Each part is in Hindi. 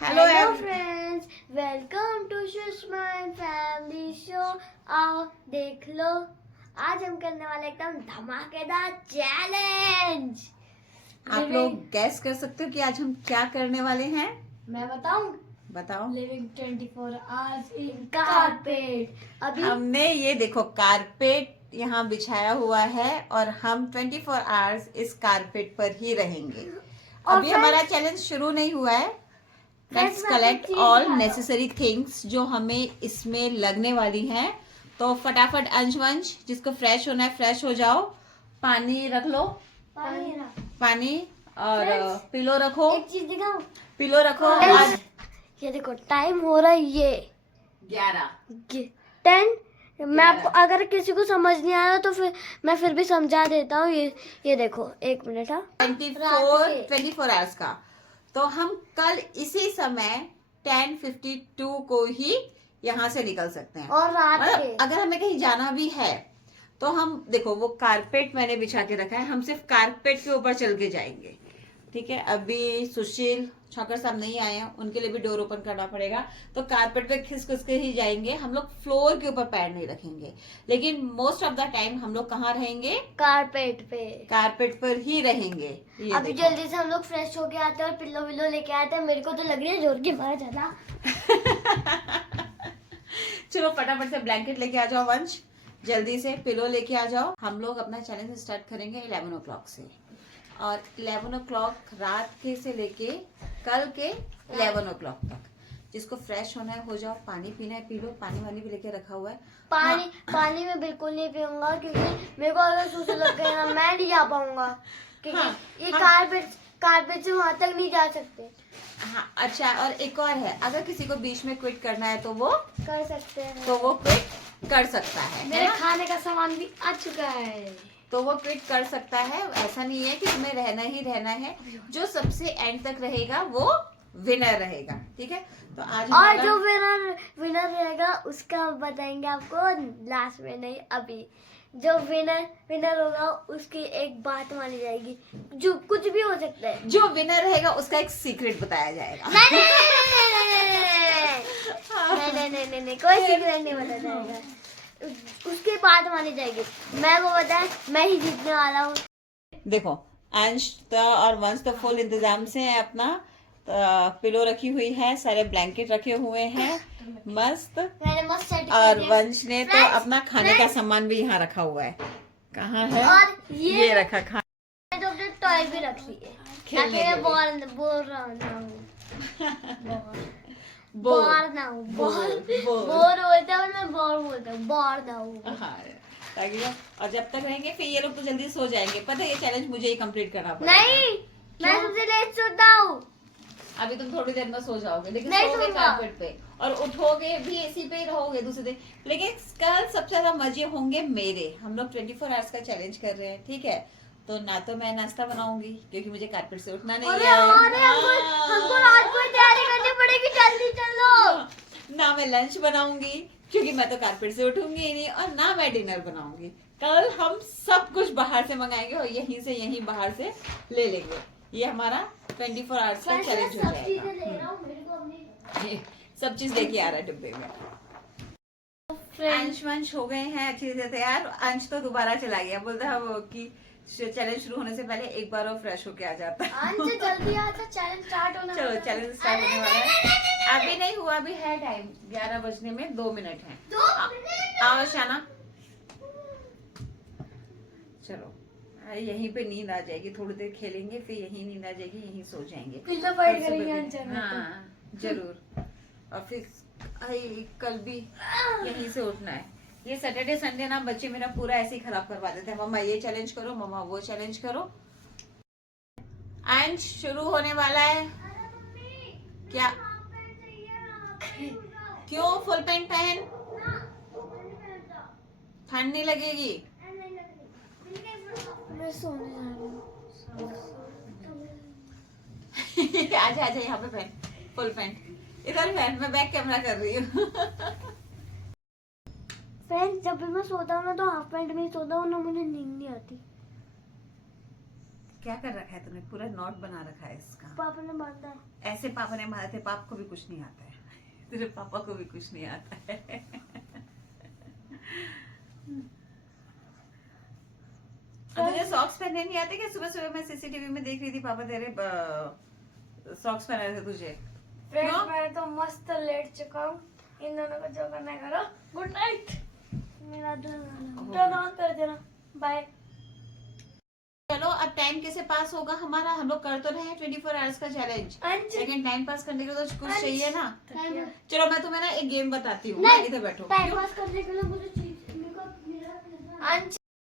Hello friends, welcome to Sushma and family show. आओ देख लो, आज हम करने वाले एकदम धमाकेदार चैलेंज। आप लोग गैस कर सकते हो कि आज हम क्या करने वाले हैं? मैं बताऊं? बताओ। Living 24 hours in carpet. अभी हमने ये देखो कारपेट यहाँ बिछाया हुआ है और हम 24 आवर्स इस कारपेट पर ही रहेंगे। अभी हमारा चैलेंज शुरू नहीं हुआ है। Let's collect all necessary things जो हमें इसमें लगने वाली हैं। तो फटाफट अंशवंश, जिसको फ्रेश होना है फ्रेश हो जाओ। पानी रख लो, पानी और पिलो रखो। एक चीज दिखाऊं? पिलो रखो। आज ये देखो टाइम हो रहा है, ये 10। मैं आपको अगर किसी को समझ नहीं आया तो फिर मैं फिर भी समझा देता हूँ। ये देखो, 1 मिनट। 24 आवर्स का। तो हम कल इसी समय 10:52 को ही यहाँ से निकल सकते हैं। और रात मतलब के अगर हमें कहीं जाना भी है तो हम देखो, वो कारपेट मैंने बिछा के रखा है, हम सिर्फ कारपेट के ऊपर चल के जाएंगे। ठीक है, अभी सुशील छाकर साहब नहीं आए हैं, उनके लिए भी डोर ओपन करना पड़ेगा। तो कारपेट पे खिसक के ही जाएंगे, हम लोग फ्लोर के ऊपर पैर नहीं रखेंगे। लेकिन मोस्ट ऑफ द टाइम हम लोग कहाँ रहेंगे? कारपेट पे, कारपेट पर ही रहेंगे। अभी जल्दी से हम लोग फ्रेश होके आते हैं और पिल्लो विल्लो लेके आते हैं। मेरे को तो लग रही है जोर की मार चला। चलो फटाफट से ब्लैंकेट लेके आ जाओ वंश, जल्दी से पिलो लेके आ जाओ। हम लोग अपना चैलेंज स्टार्ट करेंगे 11 o'clock से, और 11 o'clock रात के से लेके कल के 11 o'clock तक। जिसको फ्रेश होना है हो जाओ, पानी पीना है पी लो, पानी वानी भी लेके रखा हुआ है। पानी में बिल्कुल नहीं पीऊंगा, क्योंकि मेरे को अगर सूसे लग गए ना मैं नहीं जा पाऊंगा, क्योंकि ये कारपेट से वहां तक नहीं जा सकते। हाँ अच्छा, और एक और है, अगर किसी को बीच में क्विट करना है तो वो कर सकते हैं, तो वो क्विट कर सकता है। मेरे खाने का सामान भी आ चुका है, तो वो क्विट कर सकता है। ऐसा नहीं है कि तुम्हें रहना ही रहना है। जो सबसे एंड तक रहेगा वो विनर रहेगा। ठीक है, तो आज और जो विनर रहेगा उसका बताएंगे आपको लास्ट में, नहीं अभी। जो विनर होगा उसकी एक बात मानी जाएगी, जो कुछ भी हो सकता है। जो विनर रहेगा उसका एक सीक्रेट बताया जाएगा। नहीं, कोई सीक्रेट नहीं बताया जाएगा, उसकी बात मानी जाएगी। मैं वो बताया, मैं ही जीतने वाला हूँ। देखो, अंश तो और वंश तो फुल इंतजाम से है, अपना पिलो रखी हुई है, सारे ब्लैंकेट रखे हुए हैं मस्त। मैंने मस्त सेट और वंश ने तो अपना खाने का सामान भी यहाँ रखा हुआ है। कहाँ है? और ये रखा खाना, तो अपने टॉय भी रख लिए, ताकि मैं बोल रहा हूँ बोर ना हूँ, बोर होता है और मैं बोर बोलता हूँ, बोर ना हूँ। ताकि और जब तक रहेंगे फिर ये लोग तो जल्दी सो जाएंगे। पता है ये चैलेंज मुझे ही कंप्लीट करना पड़ेगा। नहीं, मैं सबसे लेट सोता हूँ। अभी तुम थोड़ी देर में सो जाओगे, लेकिन नहीं सोओगे सोऊंगा। कारपेट पे और उठोगे भी एसी पे ही रहोगे दूसरे दिन। लेकिन कल सबसे ज्यादा मजे होंगे मेरे। हम लोग 24 आवर्स का चैलेंज कर रहे हैं, ठीक है? तो ना तो मैं नाश्ता बनाऊंगी क्योंकि मुझे कारपेट से उठना नहीं है। हमको रात को तैयारी करनी पड़ेगी, जल्दी चलो। ना मैं लंच बनाऊंगी क्योंकि मैं तो कारपेट से उठूंगी ही नहीं, और ना मैं डिनर बनाऊंगी। कल हम सब कुछ बाहर से मंगाएंगे और यहीं से यहीं बाहर से ले लेंगे। ये हमारा 24 आवर्स का चैलेंज हो जाएगा। सब चीज लेके आ रहा है डिब्बे में। अंश वंश हो गए हैं अच्छे से तैयार। अंश तो दोबारा चला गया, बोलता है वो कि चैलेंज शुरू होने से पहले एक बार और फ्रेश होके आ जाता है। अंश जल्दी आ, तो चैलेंज स्टार्ट होना। चलो चैलेंज स्टार्ट होने वाला है। अभी नहीं हुआ, अभी है टाइम, 11 बजने में 2 मिनट है। आओ शाना, चलो यहीं पे नींद आ जाएगी, थोड़ी देर खेलेंगे फिर यहीं नींद आ जाएगी, यहीं सो जाएंगे। हाँ जरूर। और फिर कल भी यहीं से उठना है। ये सैटरडे संडे ना बच्चे मेरा पूरा ऐसे ही खराब करवा देते हैं। मम्मा ये चैलेंज करो, मम्मा वो चैलेंज करो। अंश शुरू होने वाला है क्या? क्यों? फुल पैंट पहन, ठंड नहीं लगेगी। मैं सोने जा रही हूँ। आजा आजा यहाँ पे पहन फुल पैंट। इधर पहन, मैं बैक कैमरा कर रही हूँ। फ्रेंड्स, जब भी मैं सोता हूँ ना तो हाफ पैंट में ही सोता हूँ ना, मुझे नींद नहीं आती। क्या कर रखा है तूने? पूरा नॉट बना रखा है इसका। पापा ने बांधा है। ऐसे पापा ने मारे थे, पाप को भी कुछ नहीं आता है। तेरे पापा को भी कुछ नहीं आता है। तुझे सॉक्स पहनने नहीं आते क्या? सुबह सुबह मैं सीसीटीवी में देख रही थी, पापा तेरे सॉक्स पहना रहे थे तुझे। फ्रेंड्स मैं तो मस्त लेट चुका हूँ। इन दोनों को जो करना है करो। Good night. मेरा टर्न ऑन कर देना। बाय। चलो अब टाइम कैसे पास होगा हमारा? हम लोग कर तो रहे हैं 24 आवर्स का चैलेंज, लेकिन टाइम पास करने के लिए तो कुछ चाहिए ना। चलो मैं तुम्हें ना एक गेम बताती हूँ, इधर बैठो। टाइम पास करने के लिए मुझे चीज मेरा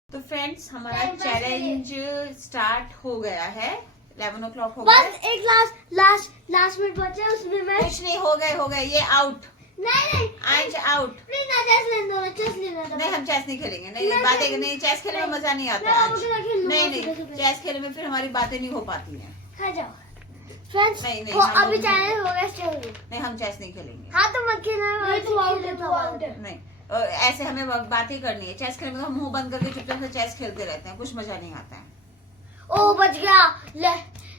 तो फ्रेंड्स हमारा चैलेंज स्टार्ट हो गया है। 11 o'clock हो गया। बस एक लास्ट मिनट बचा है, उसमें मैं कुछ नहीं, हो गए ये आउट। नहीं आज आउट। प्लीज ना चेस लेने दो, चेस लेने दो। नहीं हम चेस नहीं खेलेंगे, नहीं बातें नहीं, चेस खेलने में मजा नहीं आता आज। नहीं चेस खेलने में फिर हमारी बातें नहीं हो पाती हैं। खा जाओ फ्रेंड्स। नहीं, वो अभी चैलेंज हो गया स्टोरी। नहीं हम चेस नहीं खेलेंगे। हाँ तो मत खेलना। नहीं ऐसे हमें बातें करनी है। चेस खेलने में तो हम मुंह बंद करके चुपचाप से चेस खेलते रहते हैं, कुछ मजा नहीं आता है। ओ बच गया।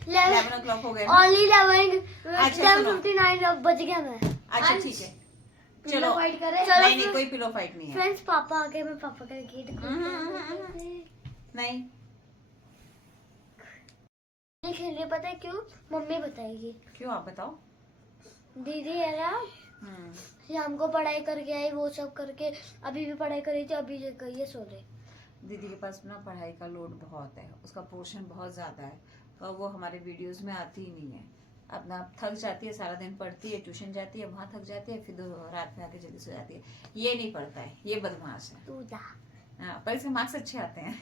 11 o'clock हो गया। ओनली 11:59 अब बच गया मैं। अच्छा ठीक है चलो फाइट करें। नहीं कोई पिलो फाइट नहीं है। फ्रेंड्स पापा आ गए, मैं पापा का गेट नहीं खेलिए। पता है क्यों? मम्मी बताएगी। क्यों आप बताओ। दीदी है ना, शाम को पढ़ाई करके आई, वो सब करके अभी भी पढ़ाई करी थी, अभी ये सो रहे। दीदी के पास ना पढ़ाई का लोड बहुत है, उसका पोर्शन बहुत ज्यादा है, तो वो हमारे वीडियोस में आती ही नहीं है। अपना थक जाती है, सारा दिन पढ़ती है, ट्यूशन जाती है, वहाँ थक जाती है, फिर रात में आके जल्दी सो जाती है। ये नहीं पढ़ता है, ये बदमाश है। तू जा। हाँ पर इसके मार्क्स अच्छे आते हैं।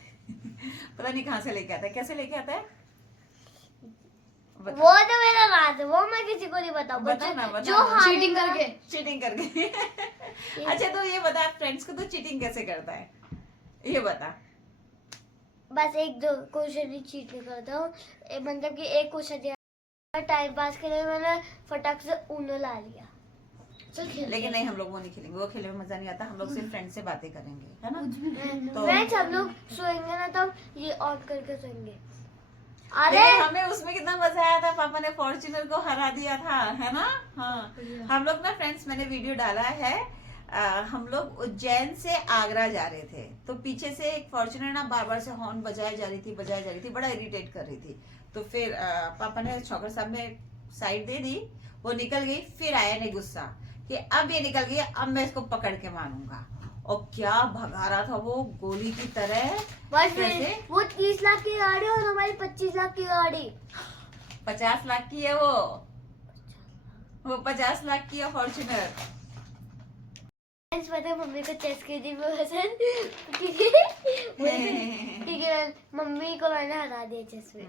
पता नहीं कहाँ से लेके आता है, कैसे लेके आता है? वो तो मेरा बात है, वो मैं किसी को नहीं बताऊँ। बता जो चीटिंग करके। अच्छा तो ये बता, फ्रेंड्स को तो चीटिंग कैसे करता है ये बता। बस एक दो क्वेश्चन ही चीट नहीं करता हूँ, मतलब कि एक क्वेश्चन दिया टाइम पास के लिए मैंने फटाक से ऊनो ला लिया। लेकिन नहीं हम लोग वो नहीं खेलेंगे, वो खेलने में मजा नहीं आता। हम लोग सिर्फ फ्रेंड से बातें करेंगे, है ना? तो फ्रेंड्स हम लोग सोएंगे ना तब ये ऑन करके सोएंगे। अरे हमें उसमें कितना मजा आया था, पापा ने फॉर्च्यूनर को हरा दिया था, है ना? हाँ हम लोग ना फ्रेंड्स, मैंने वीडियो डाला है, हम लोग उज्जैन से आगरा जा रहे थे, तो पीछे से एक फॉर्च्यूनर ना बार बार से हॉर्न बजाई जा रही थी, बड़ा इरिटेट कर रही थी। तो फिर पापा ने छौकर साहब में साइड दे दी, वो निकल गई। फिर आया नहीं गुस्सा कि अब ये निकल गई, अब मैं इसको पकड़ के मारूंगा। और क्या भगा रहा था वो गोली की तरह। वो 30 लाख की गाड़ी और हमारी 25 लाख की गाड़ी। 50 लाख की है वो 50 लाख की है फॉर्च्यूनर। पता है मम्मी को चेस की थी पसंद, क्योंकि मम्मी को मैंने हरा दिया चेस में।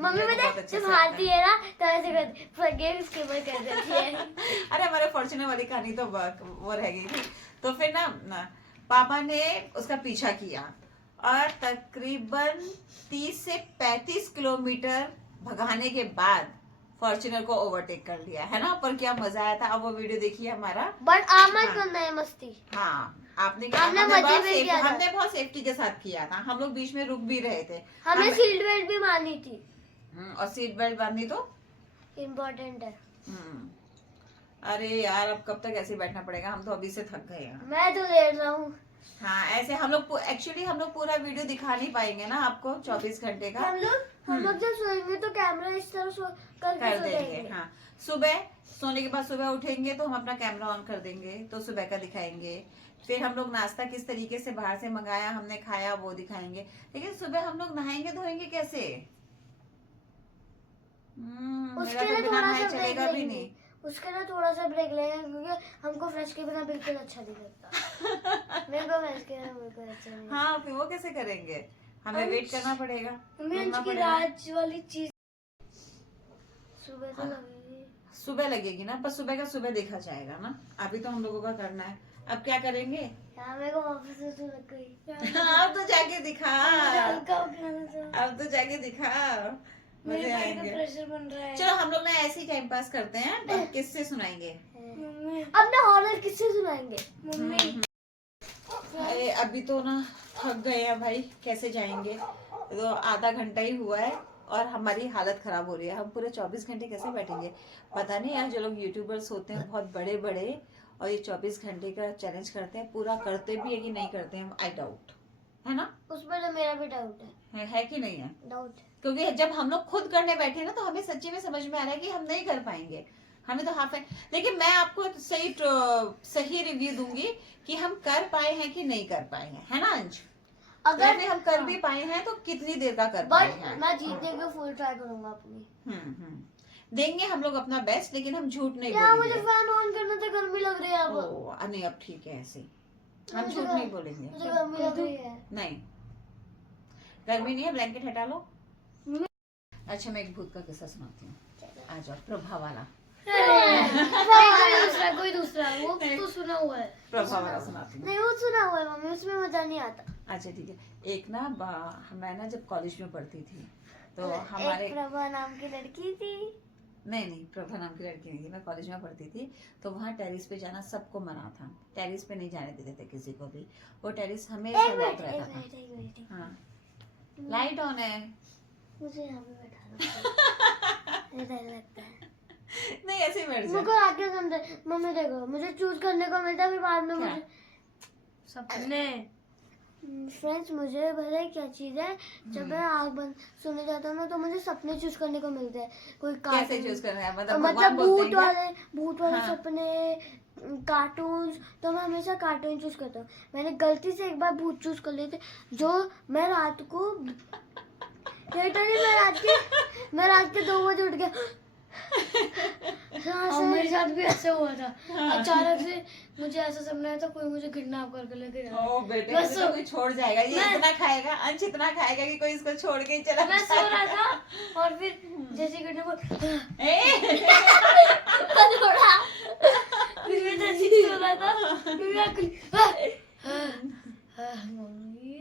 मम्मी पता जब हारती है ना तो ऐसे गेम स्किप कर देती है। अरे हमारे फॉर्च्यूनर वाली कहानी तो वो रह गई थी। तो फिर ना पापा ने उसका पीछा किया और तकरीबन 30 से 35 किलोमीटर भगाने के बाद फॉर्च्यूनर को ओवरटेक कर लिया, है ना? पर क्या मजा आया था, अब वो वीडियो देखिए हमारा। बट आमद करना है मस्ती। हाँ हमने बहुत सेफ्टी के साथ किया था। हम लोग बीच में रुक भी रहे थे, हमने सीट बेल्ट भी बांधी थी। और सीट बेल्ट बांधी तो इम्पोर्टेंट है। अरे यार अब कब तक ऐसे बैठना पड़ेगा, हम तो अभी से थक गए हैं। मैं तो लेट रहा हूँ। हाँ ऐसे हम लोग एक्चुअली पूरा वीडियो दिखा नहीं पाएंगे ना आपको 24 घंटे का। हम लोग जब सोएंगे तो कैमरा इस तरह कर देंगे। हाँ सुबह सोने के बाद सुबह उठेंगे तो हम अपना कैमरा ऑन कर देंगे, तो सुबह का दिखाएंगे। फिर हम लोग नाश्ता किस तरीके से बाहर से मंगाया, हमने खाया, वो दिखाएंगे। लेकिन सुबह हम लोग नहाएंगे धोएंगे कैसे? मेरा तो बिना नहाए चलेगा भी नहीं। उसके लिए थोड़ा सा ब्रेक लेंगे, क्योंकि हमको फ्रेश के बिना बिल्कुल अच्छा नहीं लगता। मेरे को फ्रेश के बिना बिल्कुल अच्छा नहीं। हाँ फिर वो कैसे करेंगे, हमें वेट करना पड़ेगा। राज वाली चीज सुबह तो लगेगी। सुबह लगेगी ना, पर सुबह का सुबह देखा जाएगा ना, अभी तो हम लोगों का करना है। अब क्या करेंगे? मेरे को वापस से लग गई। अब तो जाके दिखा, अब तो जाके दिखा, मजे आएंगे। प्रेशर बन रहा है। चलो हम लोग ना ऐसे ही टाइम पास करते हैं, अब किससे सुनाएंगे? अब ना हॉरर किससे सुनाएंगे? मम्मी। अरे अभी तो ना थक गए हैं भाई, कैसे जाएंगे? तो आधा घंटा ही हुआ है और हमारी हालत खराब हो रही है। हम पूरे 24 घंटे कैसे बैठेंगे? पता नहीं यार, जो लोग यूट्यूबर्स होते हैं बहुत बड़े बड़े और ये 24 घंटे का चैलेंज करते हैं, पूरा करते भी है कि नहीं करते हैं, आई डाउट, है ना? उसमें तो मेरा भी डाउट है कि नहीं है? डाउट। क्योंकि जब हम लोग खुद करने बैठे ना तो हमें सच्ची में समझ में आ रहा है कि हम नहीं कर पाएंगे, हमें तो हाफ है। लेकिन मैं आपको सही रिव्यू दूंगी कि हम कर पाए हैं कि नहीं कर पाए हैं, है ना अंश? अगर हम कर भी पाए हैं तो कितनी देर का कर पाए हैं। मैं जीतने के फुल ट्राई करूंगा अपनी। देंगे हम लोग अपना बेस्ट, लेकिन हम झूठ नहीं क्या बोलेंगे। मुझे फैन ऑन करने से गर्मी लग रही है अब। नहीं अब ठीक है, ऐसे हम झूठ नहीं बोलेंगे। मुझे गर्मी लग रही है। नहीं गर्मी नहीं है, ब्लैंकेट हटा लो। अच्छा मैं एक भूत का किस्सा सुनाती हूँ, आ जाओ। प्रभा वाला कोई दूसरा वो तो सुना हुआ है। प्रभा वाला सुनाती हूँ। नहीं वो सुना हुआ है मम्मी, उसमें मजा नहीं आता। अच्छा ठीक है। एक ना मैं ना जब कॉलेज में पढ़ती थी तो हमारे एक प्रभा नाम की लड़की थी। नहीं प्रभा नाम की लड़की नहीं थी, मैं कॉलेज में पढ़ती थी तो वहाँ टेरिस पे जाना सबको मना था। टेरिस पे नहीं जाने देते थे किसी को भी, वो टेरिस हमेशा लॉक रहता था। हाँ लाइट ऑन है। मुझे यहाँ पे बैठा दो, मुझे डर लगता है। नहीं ऐसे ही बैठ जा। मुझे आगे समझे मम्मी, देखो मुझे चूज करने को मिलता है, फिर बाद में मुझे सपने। फ्रेंड्स मुझे पता है क्या चीज है, जब मैं आँख बंद सोने जाता हूँ ना तो मुझे सपने चूज करने को मिलते हैं। कोई कैसे चूज करना है? मतलब भूत वाले हाँ। सपने, कार्टून्स। तो मैं हमेशा कार्टून चूज करता हूँ। मैंने गलती से एक बार भूत चूज कर लिए थे, जो मैं रात के 2 बजे उठ गया। हाँ, मेरे साथ भी ऐसे हुआ था। अचानक से मुझे ऐसा सपना आया था, कोई मुझे किडनैप करके लेके जा रहा है। ओ बेटे बस कोई छोड़ जाएगा, ये इतना खाएगा, अंश इतना खाएगा कि कोई इसको छोड़ के ही चला मैं सो रहा था और फिर जैसे किडनैप थोड़ा फिर मैं जैसे ही सो रहा था फिर मम्मी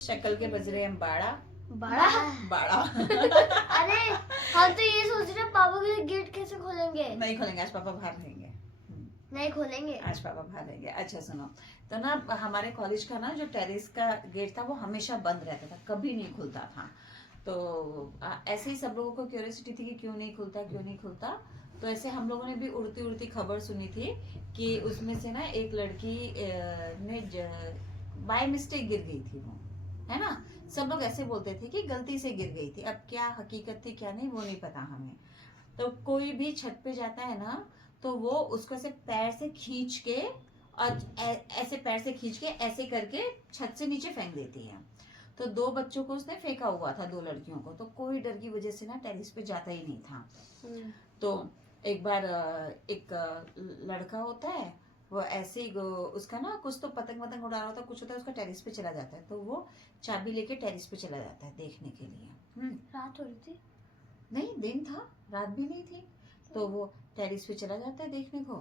शक्ल के बज रहे हैं बाड़ा बड़ा। अरे हम तो ये सोच रहे हैं पापा के लिए गेट कैसे खोलेंगे। नहीं खोलेंगे, आज पापा बाहर रहेंगे। नहीं खोलेंगे, आज पापा बाहर रहेंगे। अच्छा सुनो, तो ना हमारे कॉलेज का ना जो टेरेस का गेट था वो हमेशा बंद रहता था, कभी नहीं खुलता था। तो ऐसे ही सब लोगों को क्यूरियोसिटी थी कि क्यों नहीं खुलता। तो ऐसे हम लोगों ने भी उड़ती उड़ती खबर सुनी थी कि उसमें से ना एक लड़की ने बाय मिस्टेक गिर गई थी, वो है ना। सब लोग ऐसे बोलते थे कि गलती से गिर गई थी, अब क्या हकीकत थी क्या नहीं वो नहीं पता हमें। तो कोई भी छत पे जाता है ना तो वो उसको ऐसे पैर से खींच के और ऐसे पैर से खींच के ऐसे करके छत से नीचे फेंक देती है। तो 2 बच्चों को उसने फेंका हुआ था, 2 लड़कियों को, तो कोई डर की वजह से ना टेरिस पे जाता ही नहीं था। तो एक बार एक लड़का होता है, वो ऐसे ही उसका ना कुछ तो पतंग उड़ा रहा होता है, कुछ होता है, उसका टेरिस पे चला जाता है। तो वो चाबी लेके टेरिस पे चला जाता है देखने के लिए। रात हो रही थी? नहीं दिन था, रात भी नहीं थी। तो वो टेरिस पे चला जाता है देखने को।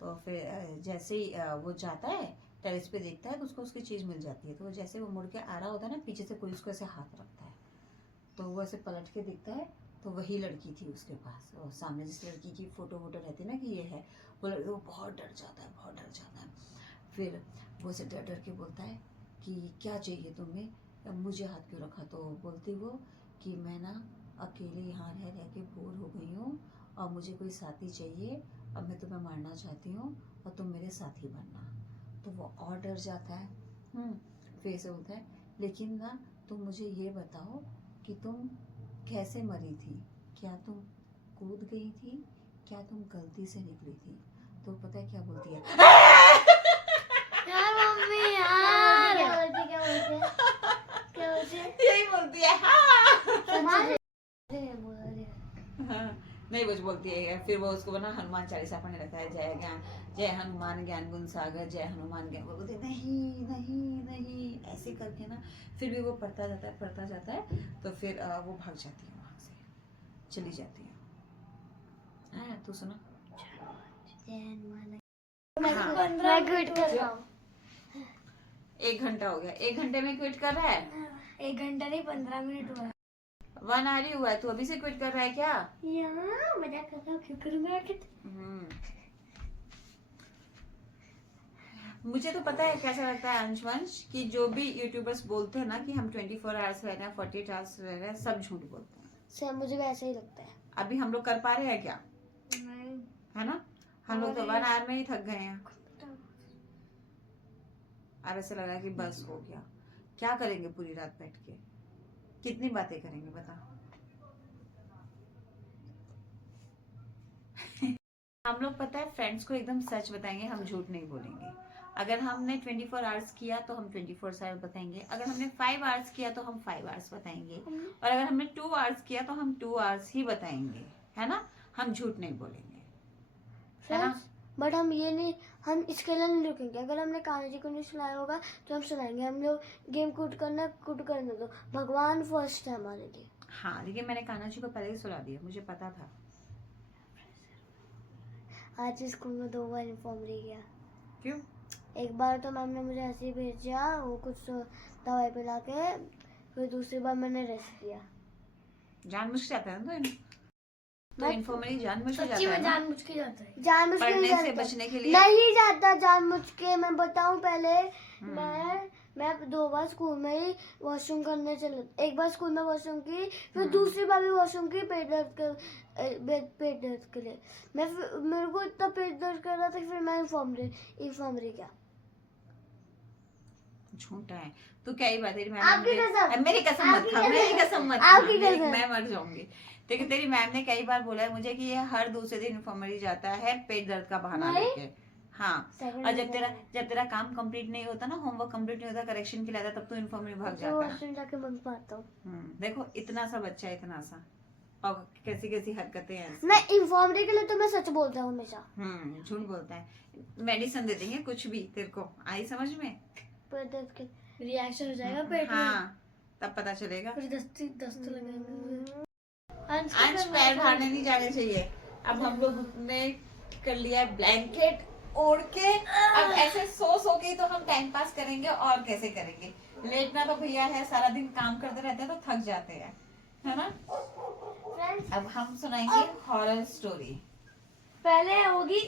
तो फिर जैसे ही वो जाता है टेरिस पे, देखता है तो उसको उसकी चीज मिल जाती है। तो वो जैसे वो मुड़ के आ रहा होता है ना, पीछे से कोई उसको ऐसे हाथ रखता है, तो वो ऐसे पलट के दिखता है तो वही लड़की थी उसके पास। और सामने जिस लड़की की फोटो रहती है ना कि ये है वो बहुत डर जाता है। फिर वो ऐसे डर के बोलता है कि क्या चाहिए तुम्हें, मुझे हाथ क्यों रखा। तो बोलती वो कि मैं ना अकेले यहाँ रह के बोर हो गई हूँ और मुझे कोई साथी चाहिए, अब मैं तुम्हें मारना चाहती हूँ और तुम मेरे साथी बनना। तो वो और डर जाता है। फिर से बोलता है लेकिन ना तुम मुझे ये बताओ कि तुम कैसे मरी थी, क्या तुम कूद गई थी, क्या तुम गलती से निकली थी। तो पता है क्या बोलती है? यार मम्मी यार क्या बोलती है? यही बोलती है हाँ। नहीं कुछ बोलती है। फिर वो उसको ना हनुमान चालीसा पढ़ने लगता है, जय हनुमान ज्ञान गुण सागर, जय हनुमान ज्ञान। वो बोलते नहीं ऐसे करके ना फिर भी वो पढ़ता जाता है। तो फिर वो भाग जाती है, वहां से चली जाती है। तू सुना? मैं क्विट कर रहा हूँ। 1 घंटा हो गया, 1 घंटे में क्विट कर रहा है? 1 घंटा नहीं 15 मिनट हुआ। 1 आवर ही हुआ है, तू अभी से क्विट कर रहा है क्या? यहाँ मजाक कर रहा हूँ, क्यों करूँगा? मुझे तो पता है कैसा लगता है अंशवंश कि जो भी यूट्यूबर्स बोलते हैं ना कि हम 24 आवर्स रह रहे हैं, 48 आवर्स रह रहे हैं, सब झूठ बोलते हैं। सर मुझे भी ऐसा ही लगता है। अभी हम लोग कर पा रहे हैं क्या? नहीं। है ना, हम लोग तो 1 आवर में ही थक गए हैं। अब ऐसा लग रहा है कि बस हो गया। क्या करेंगे पूरी रात बैठ के, कितनी बातें करेंगे बता। हम लोग पता है फ्रेंड्स को एकदम सच बताएंगे, हम झूठ नहीं बोलेंगे। अगर हमने 24 आवर्स किया तो हम 24 आवर्स बताएंगे, अगर हमने 5 आवर्स किया तो हम 5 आवर्स बताएंगे, और अगर हमने 2 आवर्स किया तो हम 2 आवर्स ही बताएंगे, है ना। हम झूठ नहीं बोलेंगे, है ना। बट हम ये नहीं, हम इसके लिए नहीं रुकेंगे। अगर हमने कान्हा जी को नहीं सुनाया होगा तो हम सुनाएंगे। हम लोग गेम कूट करने दो, भगवान फर्स्ट है हमारे लिए। हाँ, लेकिन मैंने कान्हा जी को पहले ही सुला दिया, मुझे पता था। आज स्कूल में 2 बार इन्फॉर्मरी किया। क्यों? एक बार तो मैम ने मुझे ऐसे ही भेजा, वो कुछ दवाई पिला के, फिर दूसरी बार मैंने रेस्ट किया। जानबूझ के जाता है ना तो इन्फॉर्मली जानबूझ के सच्ची जाता में है। जानबूझ के जाता है। जानबूझ के पढ़ने नहीं से जाता। बचने के लिए नहीं जाता जानबूझ के। मैं बताऊं पहले, मैं 2 बार स्कूल में ही वॉशरूम करने चले। एक बार स्कूल में वॉशरूम की, फिर दूसरी बार भी वॉशरूम की पेट दर्द के लिए। मेरे को इतना पेट दर्द कर रहा था, फिर मैं इन्फॉर्मरी किया। झूठा है तू, क्या ही बात है। आपकी कसम। मेरी कसम मत खा, मेरी कसम मत खा, मैं मर जाऊंगी। देखिए तेरी मैम ने कई बार बोला है मुझे कि ये हर दूसरे दिन इन्फॉर्मरी जाता है पेट दर्द का बहाना लेके। हाँ, और जब तेरा काम कंप्लीट नहीं होता ना, होमवर्क कंप्लीट नहीं होता, करेक्शन के लिए आता, तब तो इन्फॉर्मरी भाग जाता है। जाके बंक मारता हूँ। देखो इतना सा बच्चा, इतना सा, और कैसी कैसी हरकतें हैं। मैं इन्फॉर्मरी के लिए तो मैं सच बोलता हूँ हमेशा। झूठ बोलता है। मेडिसिन दे देंगे कुछ भी, तेरे को आई समझ में। पेट दर्द के रिएक्शन हो जाएगा पेट में। हाँ, तब पता चलेगा। फिर दस्त लगेंगे। आज पैर भागने नहीं जाने चाहिए। अब हम लोग ने कर लिया ब्लैंकेट ओढ़ के, अब ऐसे सो के तो हम टाइम पास करेंगे, और कैसे करेंगे। लेटना तो भैया है, सारा दिन काम करते रहते हैं तो थक जाते हैं, है ना। अब हम सुनाएंगे हॉरर स्टोरी। पहले होगी।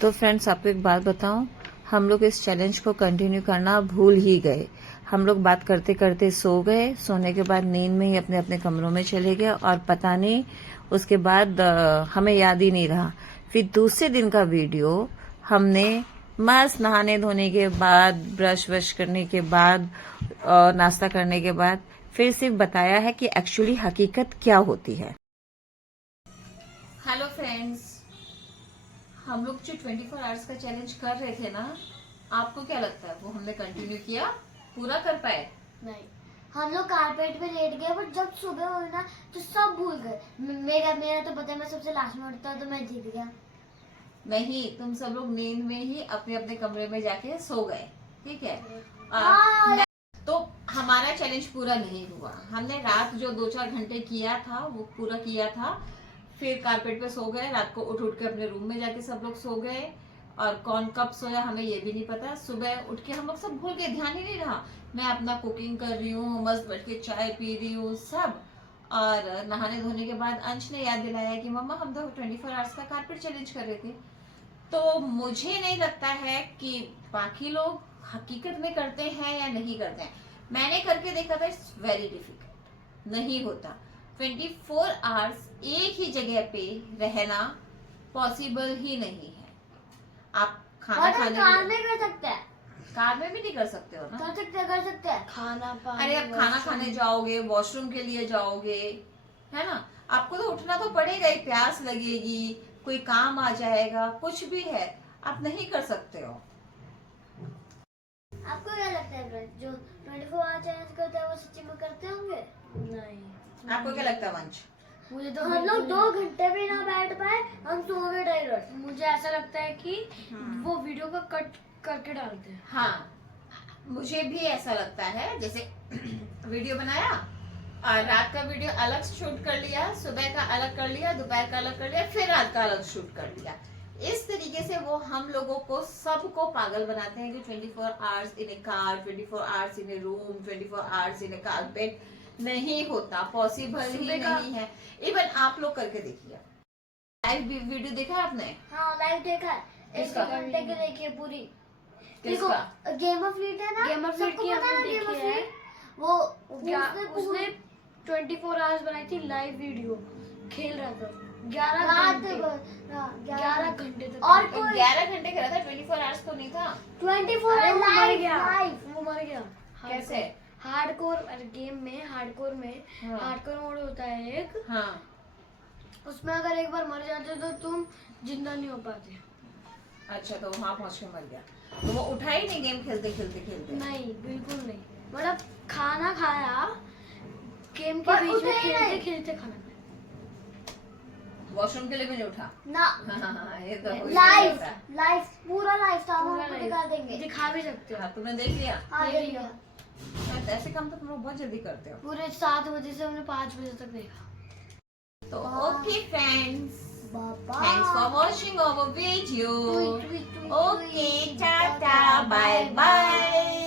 तो फ्रेंड्स आपको एक बात बताऊं, हम लोग इस चैलेंज को कंटिन्यू करना भूल ही गए। हम लोग बात करते करते सो गए, सोने के बाद नींद में ही अपने अपने कमरों में चले गए, और पता नहीं उसके बाद हमें याद ही नहीं रहा। फिर दूसरे दिन का वीडियो हमने मस्त नहाने धोने के बाद, ब्रश वश करने के बाद और नाश्ता करने के बाद फिर सिर्फ बताया है कि एक्चुअली हकीकत क्या होती है। हेलो फ्रेंड्स, हम लोग जो 24 आवर्स का चैलेंज कर रहे थे ना, आपको क्या लगता है वो हमने कंटिन्यू किया, पूरा कर पाए? नहीं, हम लोग कारपेट पे लेट गए, बट जब सुबह हुई ना तो सब भूल गए। मेरा तो पता है, मैं सबसे लास्ट में उठता तो मैं जीत गया। नहीं, तुम सब लोग नींद में ही अपने अपने कमरे में जाके सो गए, ठीक है। तो हमारा चैलेंज पूरा नहीं हुआ। हमने रात जो 2-4 घंटे किया था वो पूरा किया था, फिर कारपेट पे सो गए, रात को उठ के अपने रूम में जाके सब लोग सो गए, और कौन कब सोया हमें ये भी नहीं पता। सुबह उठ के हम लोग सब भूल गए, ध्यान ही नहीं रहा। मैं अपना कुकिंग कर रही हूँ, मस्त बैठ के चाय पी रही हूँ सब, और नहाने धोने के बाद अंश ने याद दिलाया कि मम्मा हम तो 24 आवर्स का कारपेट चैलेंज कर रहे थे। तो मुझे नहीं लगता है कि बाकी लोग हकीकत में करते हैं या नहीं करते हैं। मैंने करके देखा था, इट्स वेरी डिफिकल्ट, नहीं होता। 24 आवर्स एक ही जगह पे रहना पॉसिबल ही नहीं है। आप खाना खाने कार में कर सकते हैं, कार में भी नहीं कर सकते हो ना। कर सकते हैं खाना पानी। अरे अब खाना खाने जाओगे, वॉशरूम के लिए जाओगे, है ना, आपको तो उठना तो पड़ेगा ही, प्यास लगेगी, कोई काम आ जाएगा, कुछ भी है, आप नहीं कर सकते हो। आपको क्या लगता है जो 24 आवर चैलेंज करते हैं वो सच्ची में करते होंगे? नहीं। आपको क्या लगता है वंश? मुझे तो हम लोग 2 घंटे भी ना बैठ पाए, हम सो गए डायरेक्ट। मुझे ऐसा लगता है कि वो वीडियो को कट करके डालते हैं। हाँ, मुझे भी ऐसा लगता है। जैसे वीडियो बनाया और रात का वीडियो अलग शूट कर लिया, सुबह का अलग कर लिया, दोपहर का अलग कर लिया, फिर रात का अलग शूट कर लिया। इस तरीके से वो हम लोगों को सबको पागल बनाते हैं कि 24 hours in A car, 24 hours in A room, 24 hours in A carpet. नहीं होता, पॉसिबल ही नहीं है। इवन आप लोग करके देखिए। लाइव वीडियो देखा है आपने? हाँ, लाइव देखा है। किसका? घंटे के देखिए पूरी। किसका? गेम ऑफ फ्लीट है ना, गेम ऑफ फ्लीट सबको की पता है ना हमने गेम ऑफ देखी है। फ्लीट, वो उसने 24 आवर्स बनाई थी लाइव वीडियो, खेल रहा था 11 रात घंटे, भर, 11 घंटे तक। और कोई 11 घंटे खेला था, 24 आवर्स तो नहीं था। 24 अरे वो मर लाइव गया, लाइव। वो मर गया। कैसे? हार्डकोर गेम में, हार्डकोर में हाँ। हार्डकोर मोड होता है एक, हाँ उसमें अगर एक बार मर जाते तो तुम जिंदा नहीं हो पाते। अच्छा, तो वहां पहुंच के मर गया, तो वो उठा ही नहीं गेम खेलते खेलते खेलते। नहीं, बिल्कुल नहीं, मतलब खाना खाया, गेम के पर बीच में उठे ही खेलते नहीं। खेलते खाना खाया। वॉशरूम के लिए भी नहीं उठा। ना हाँ, ये तो हो ही लाइव जाता है। लाइव पूरा लाइव था, हम पूरा आपको live। दिखा देंगे। दिखा भी सकते हो। हाँ, तुमने देख लिया। हाँ देख देख लिया। लिया। ऐसे काम तो तुम लोग बहुत जल्दी करते हो। पूरे 7 बजे से हमने 5 बजे तक देखा। तो हाँ। Okay friends, Baba thanks for watching our video. Tweet, tweet, tweet, Okay, tweet. tata, bye bye.